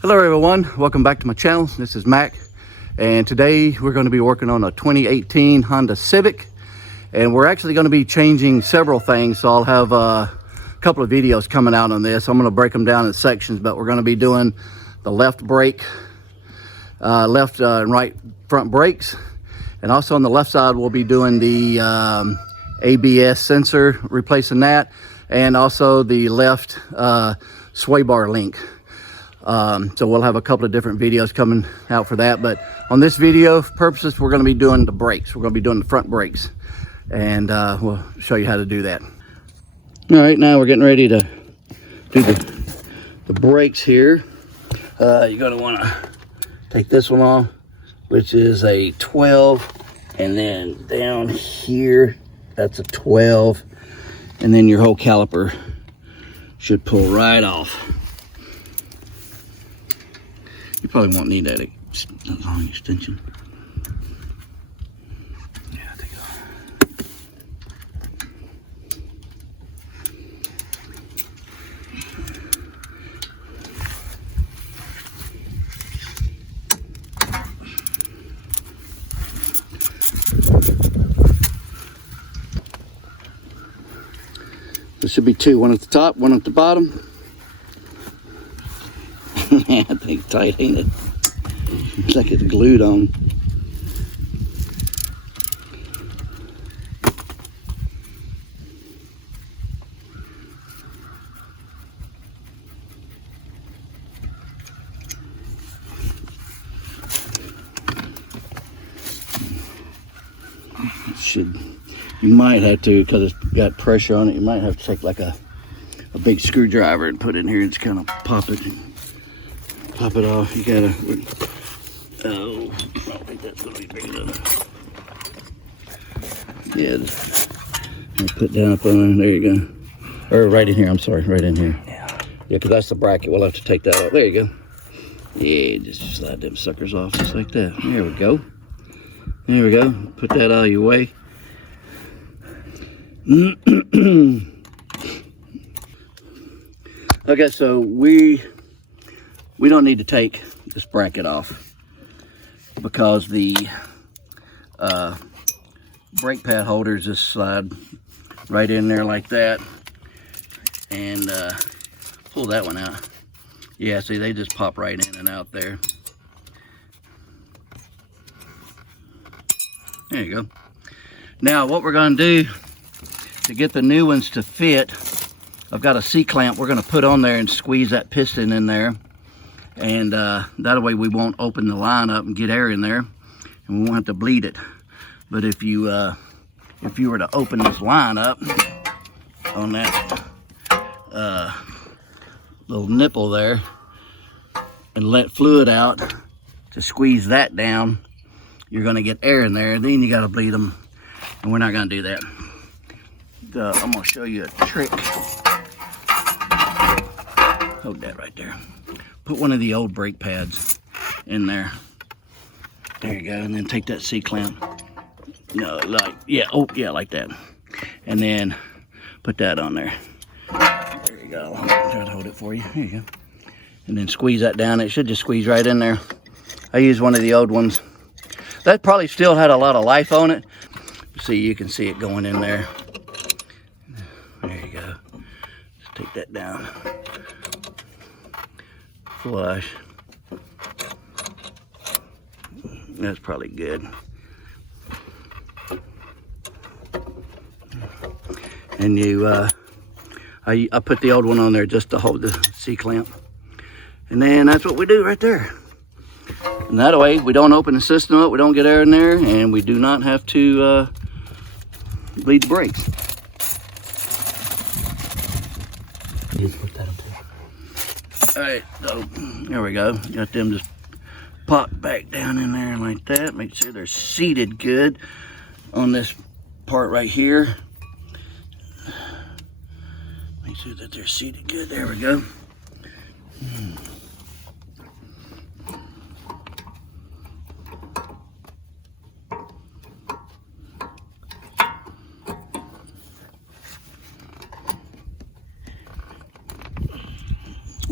Hello everyone, welcome back to my channel. This is Mac, and today we're going to be working on a 2018 Honda Civic, and we're actually going to be changing several things. So I'll have a couple of videos coming out on this. I'm going to break them down in sections, but we're going to be doing the left brake, left and right front brakes, and also on the left side we'll be doing the ABS sensor, replacing that, and also the left sway bar link. So we'll have a couple of different videos coming out for that, but on this video purposes we're going to be doing the brakes. We're going to be doing the front brakes, and we'll show you how to do that. All right, now we're getting ready to do the brakes here. You're going to want to take this one off, which is a 12, and then down here that's a 12, and then your whole caliper should pull right off. You probably won't need that long extension. Yeah, I think there should be two, one at the top, one at the bottom. Man, I think it's tight, ain't it? Looks like it's glued on. You might have to, because it's got pressure on it, you might have to take like a big screwdriver and put it in here and just kind of pop it off. You gotta, oh, I don't think that's gonna be big enough. Yeah, just put down up on there, you go. Or right in here, I'm sorry, right in here. Yeah, because that's the bracket. We'll have to take that off. There you go. Yeah, just slide them suckers off just like that. There we go. There we go. Put that out of your way. Okay, so we don't need to take this bracket off because the brake pad holders just slide right in there like that, and pull that one out. Yeah, see, they just pop right in and out there. There you go. Now what we're going to do to get the new ones to fit, I've got a C-clamp we're going to put on there and squeeze that piston in there, and that way we won't open the line up and get air in there, and we won't have to bleed it. But if you were to open this line up on that little nipple there and let fluid out to squeeze that down, you're going to get air in there. Then you got to bleed them, and we're not going to do that. I'm going to show you a trick. Hold that right there. Put one of the old brake pads in there. There you go. And then take that C-clamp. No, like, yeah, oh, yeah, like that. And then put that on there. There you go. I'll try to hold it for you. There you go. And then squeeze that down. It should just squeeze right in there. I used one of the old ones. That probably still had a lot of life on it. See, you can see it going in there. There you go. Just take that down. Flush. That's probably good. And I put the old one on there just to hold the C-clamp. And then that's what we do right there. And that way we don't open the system up, we don't get air in there, and we do not have to bleed the brakes. All right, so there we go. Got them just pop back down in there like that. Make sure they're seated good on this part right here. Make sure that they're seated good. There we go.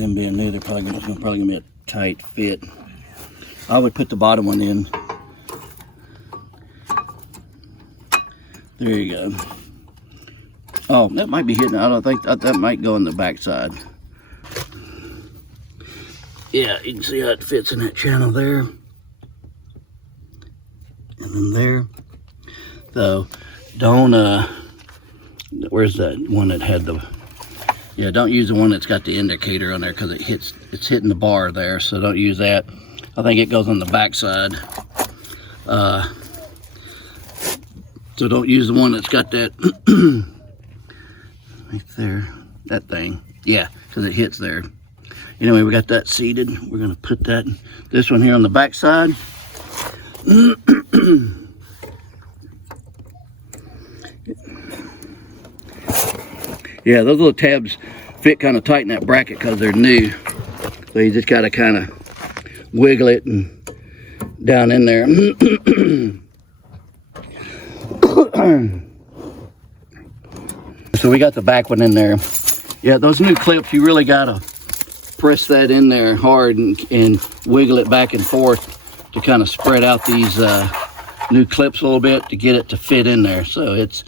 them being new, they're probably gonna be a tight fit. I would put the bottom one in. There you go. Oh, that might be hitting. I don't think that might go on the back side. Yeah, you can see how it fits in that channel there. And then there. So don't where's that one that had the, yeah, don't use the one that's got the indicator on there, because it's hitting the bar there, so don't use that. I think it goes on the back side. So don't use the one that's got that right there, that thing. Yeah, because it hits there. Anyway, we got that seated. We're gonna put this one here on the back side. Yeah, those little tabs fit kind of tight in that bracket because they're new. So you just gotta kind of wiggle it and down in there. So we got the back one in there. Yeah, those new clips, you really gotta press that in there hard and wiggle it back and forth to kind of spread out these new clips a little bit to get it to fit in there. So it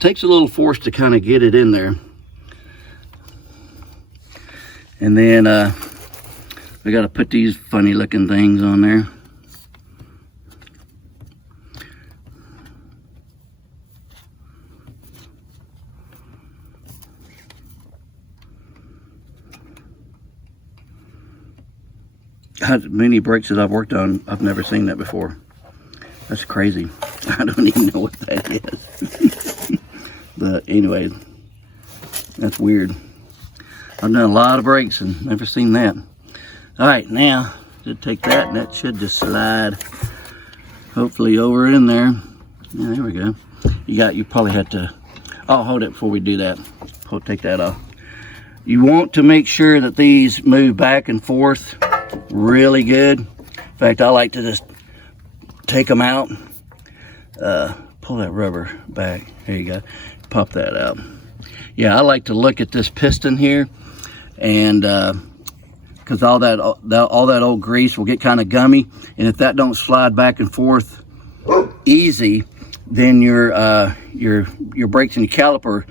takes a little force to kind of get it in there. And then we got to put these funny looking things on there. Many brakes that I've worked on, I've never seen that before. That's crazy. I don't even know what that is. But anyway, that's weird. I've done a lot of brakes and never seen that. All right, now to take that, and that should just slide hopefully over in there. Yeah, there we go. You probably had to, I'll hold it before we do that. Take that off. You want to make sure that these move back and forth really good. In fact, I like to just take them out, pull that rubber back. There you go. Pop that out. Yeah, I like to look at this piston here, and because all that old grease will get kind of gummy, and if that don't slide back and forth easy, then your brakes and your caliper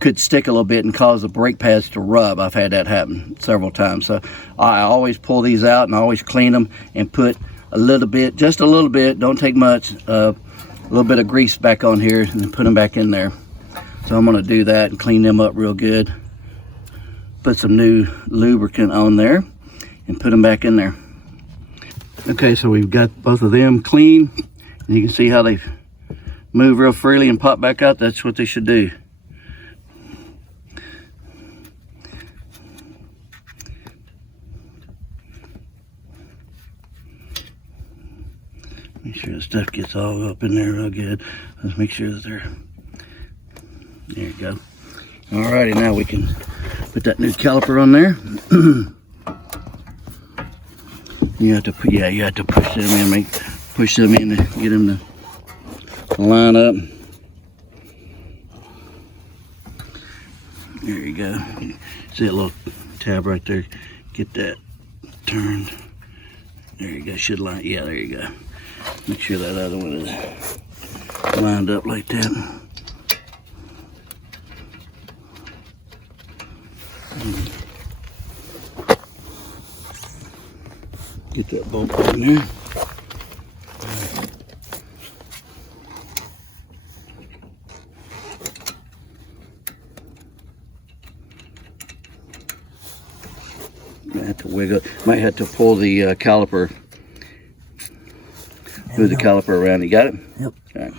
could stick a little bit and cause the brake pads to rub. I've had that happen several times. So I always pull these out and I always clean them and put a little bit, just a little bit, don't take much, a little bit of grease back on here and then put them back in there. So I'm gonna do that and clean them up real good. Put some new lubricant on there and put them back in there. Okay, so we've got both of them clean, and you can see how they move real freely and pop back out. That's what they should do. Make sure the stuff gets all up in there real good. Let's make sure that there you go. Alrighty, now we can put that new caliper on there. You have to put, yeah, you have to push them in, push them in to get them to line up. There you go. See that little tab right there? Get that turned. There you go. Should line. Yeah, there you go. Make sure that other one is lined up like that. Get that bolt in there. Might have to wiggle. Might have to pull the caliper. Move the caliper around. You got it? Yep. All right.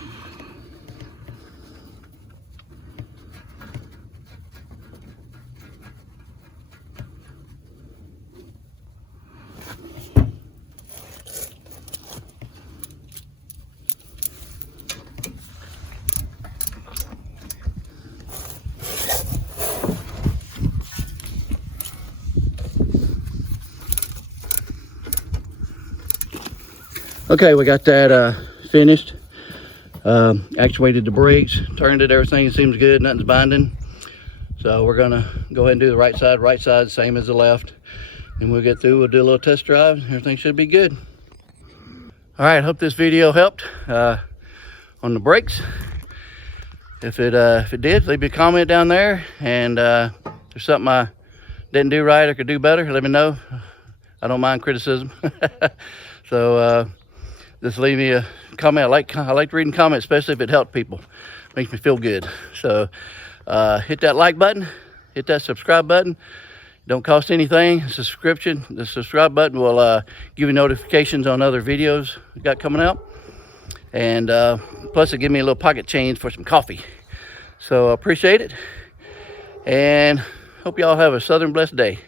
Okay, we got that finished. Actuated the brakes, turned it, everything seems good, nothing's binding. So we're gonna go ahead and do the right side, same as the left. And we'll get through, we'll do a little test drive. Everything should be good. All right, hope this video helped on the brakes. If it did, leave me a comment down there. And if there's something I didn't do right or could do better, let me know. I don't mind criticism. So just leave me a comment. I like reading comments, especially if it helped people. Makes me feel good. So hit that like button, hit that subscribe button. Don't cost anything. It's a subscription. The subscribe button will give you notifications on other videos we got coming out. And plus it give me a little pocket change for some coffee. So I appreciate it. And hope y'all have a southern blessed day.